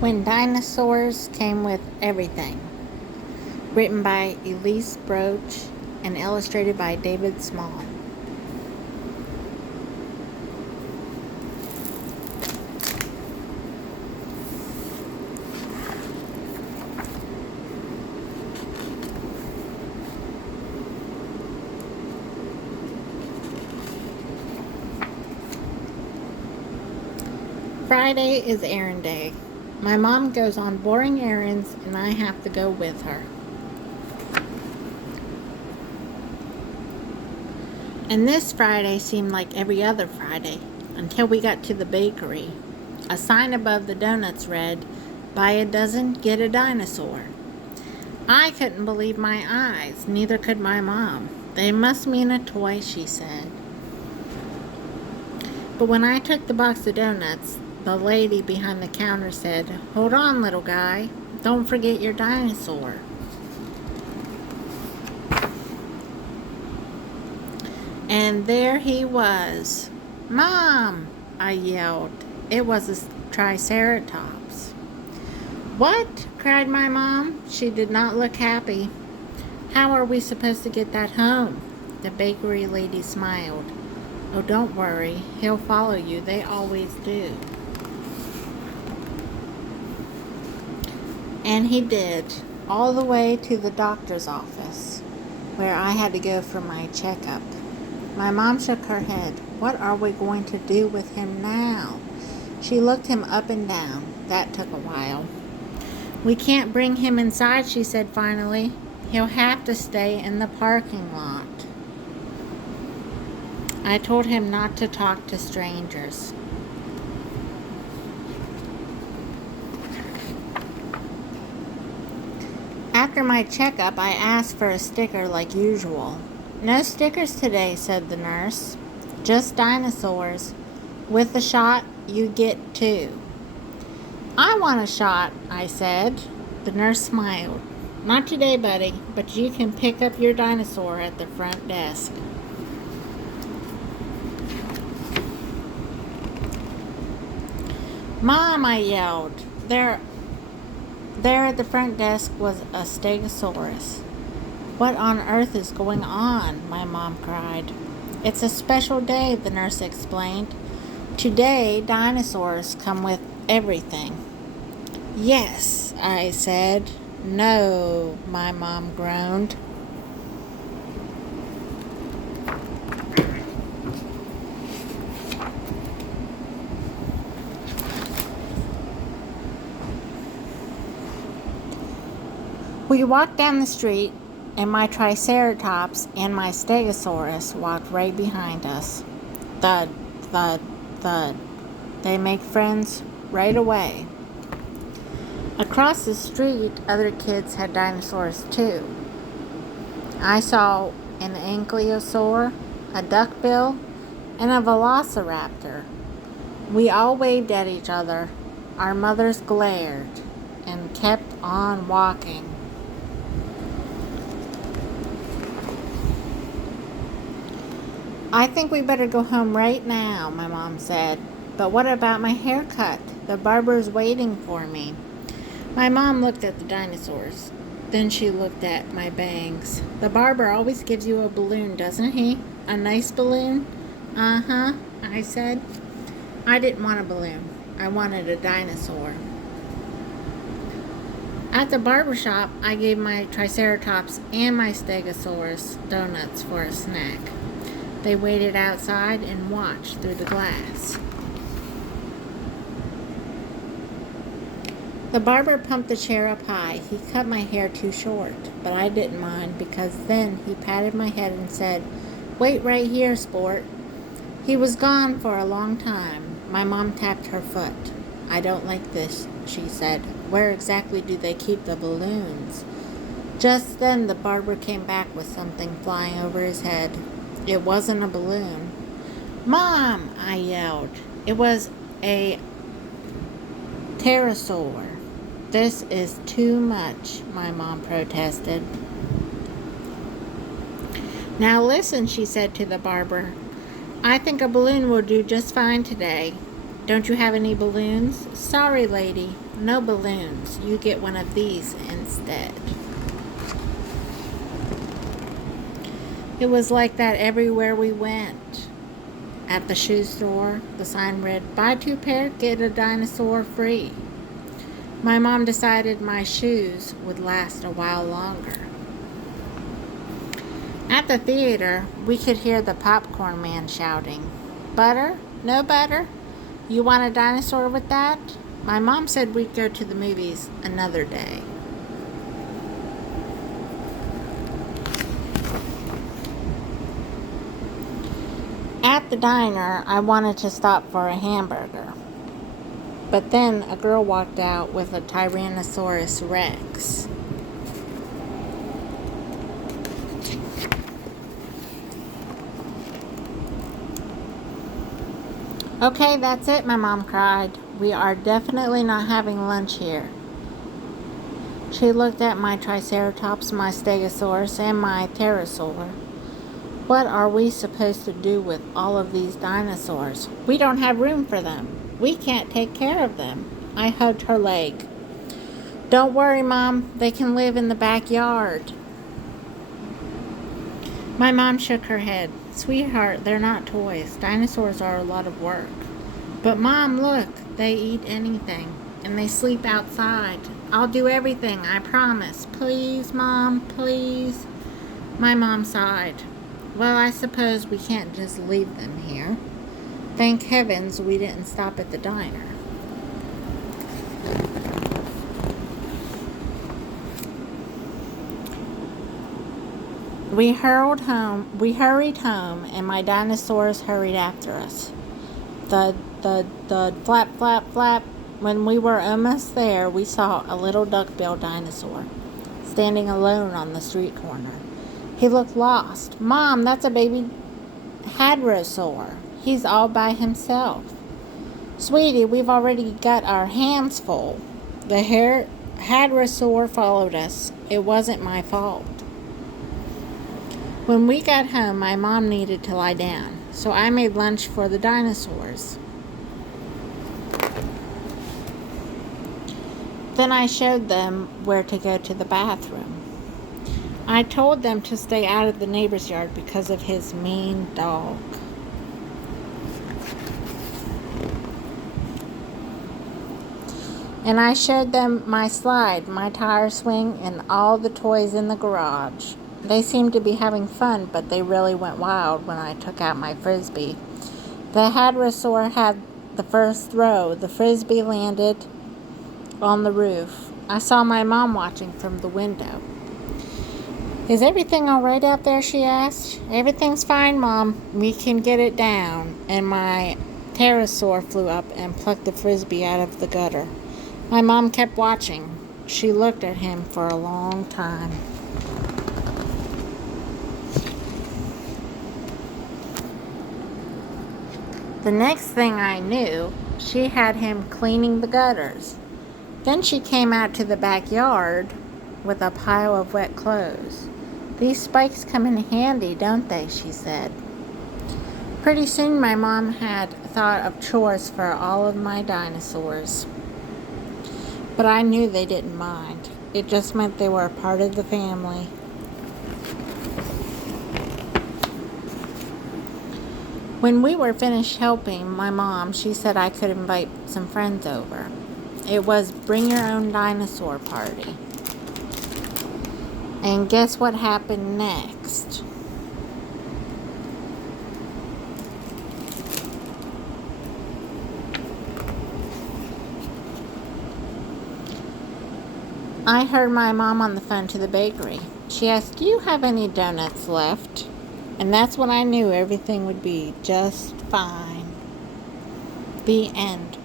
When Dinosaurs Came with Everything, written by Elise Broach and illustrated by David Small. Friday is errand day. My mom goes on boring errands and I have to go with her. And this Friday seemed like every other Friday until we got to the bakery. A sign above the donuts read, "Buy a dozen, get a dinosaur." I couldn't believe my eyes, neither could my mom. "They must mean a toy," she said. But when I took the box of donuts, the lady behind the counter said, "Hold on, little guy. Don't forget your dinosaur." And there he was. "Mom!" I yelled. It was a triceratops. "What?" cried my mom. She did not look happy. "How are we supposed to get that home?" The bakery lady smiled. "Oh, don't worry. He'll follow you. They always do." And he did, all the way to the doctor's office, where I had to go for my checkup. My mom shook her head. "What are we going to do with him now?" She looked him up and down. That took a while. "We can't bring him inside," she said finally. "He'll have to stay in the parking lot." I told him not to talk to strangers. After my checkup, I asked for a sticker like usual. "No stickers today," said the nurse. "Just dinosaurs. With the shot, you get 2. "I want a shot," I said. The nurse smiled. "Not today, buddy, but you can pick up your dinosaur at the front desk." "Mom," I yelled. There at the front desk was a stegosaurus. "What on earth is going on?" my mom cried. "It's a special day," the nurse explained. "Today, dinosaurs come with everything." "Yes," I said. "No," my mom groaned. We walked down the street, and my triceratops and my stegosaurus walked right behind us. Thud, thud, thud. They make friends right away. Across the street, other kids had dinosaurs too. I saw an ankylosaur, a duckbill, and a velociraptor. We all waved at each other. Our mothers glared and kept on walking. "I think we better go home right now," my mom said. "But what about my haircut? The barber's waiting for me." My mom looked at the dinosaurs. Then she looked at my bangs. "The barber always gives you a balloon, doesn't he? A nice balloon?" "Uh-huh," I said. I didn't want a balloon. I wanted a dinosaur. At the barber shop, I gave my triceratops and my stegosaurus donuts for a snack. They waited outside and watched through the glass. The barber pumped the chair up high. He cut my hair too short, but I didn't mind because then he patted my head and said, "Wait right here, sport." He was gone for a long time. My mom tapped her foot. "I don't like this," she said. "Where exactly do they keep the balloons?" Just then the barber came back with something flying over his head. It wasn't a balloon. "Mom!" I yelled. "It was a pterosaur." "This is too much," my mom protested. "Now listen," she said to the barber. "I think a balloon will do just fine today. Don't you have any balloons? Sorry, lady, no balloons. You get one of these instead. It was like that everywhere we went. At the shoe store, the sign read, "Buy 2 pair, get a dinosaur free." My mom decided my shoes would last a while longer. At the theater, we could hear the popcorn man shouting, "Butter? No butter? You want a dinosaur with that?" My mom said we'd go to the movies another day. At the diner, I wanted to stop for a hamburger. But then a girl walked out with a Tyrannosaurus Rex. "Okay, that's it," my mom cried. "We are definitely not having lunch here." She looked at my Triceratops, my Stegosaurus, and my Pterosaur. "What are we supposed to do with all of these dinosaurs? We don't have room for them. We can't take care of them." I hugged her leg. "Don't worry, Mom. They can live in the backyard." My mom shook her head. "Sweetheart, they're not toys. Dinosaurs are a lot of work." "But Mom, look, they eat anything, and they sleep outside. I'll do everything, I promise. Please, Mom, please." My mom sighed. "Well, I suppose we can't just leave them here. Thank heavens we didn't stop at the diner." We hurried home, and my dinosaurs hurried after us. Thud, thud, thud, flap, flap, flap. When we were almost there, we saw a little duck-billed dinosaur standing alone on the street corner. He looked lost. "Mom, that's a baby hadrosaur. He's all by himself." "Sweetie, we've already got our hands full. The hadrosaur followed us. It wasn't my fault." When we got home, my mom needed to lie down, so I made lunch for the dinosaurs. Then I showed them where to go to the bathroom. I told them to stay out of the neighbor's yard because of his mean dog. And I showed them my slide, my tire swing, and all the toys in the garage. They seemed to be having fun, but they really went wild when I took out my frisbee. The hadrosaur had the first throw. The frisbee landed on the roof. I saw my mom watching from the window. "Is everything all right out there?" she asked. "Everything's fine, Mom. We can get it down." And my pterosaur flew up and plucked the frisbee out of the gutter. My mom kept watching. She looked at him for a long time. The next thing I knew, she had him cleaning the gutters. Then she came out to the backyard with a pile of wet clothes. "These spikes come in handy, don't they?" she said. Pretty soon my mom had thought of chores for all of my dinosaurs. But I knew they didn't mind. It just meant they were a part of the family. When we were finished helping my mom, she said I could invite some friends over. It was bring your own dinosaur party. And guess what happened next? I heard my mom on the phone to the bakery. She asked, "Do you have any donuts left?" And that's when I knew everything would be just fine. The end.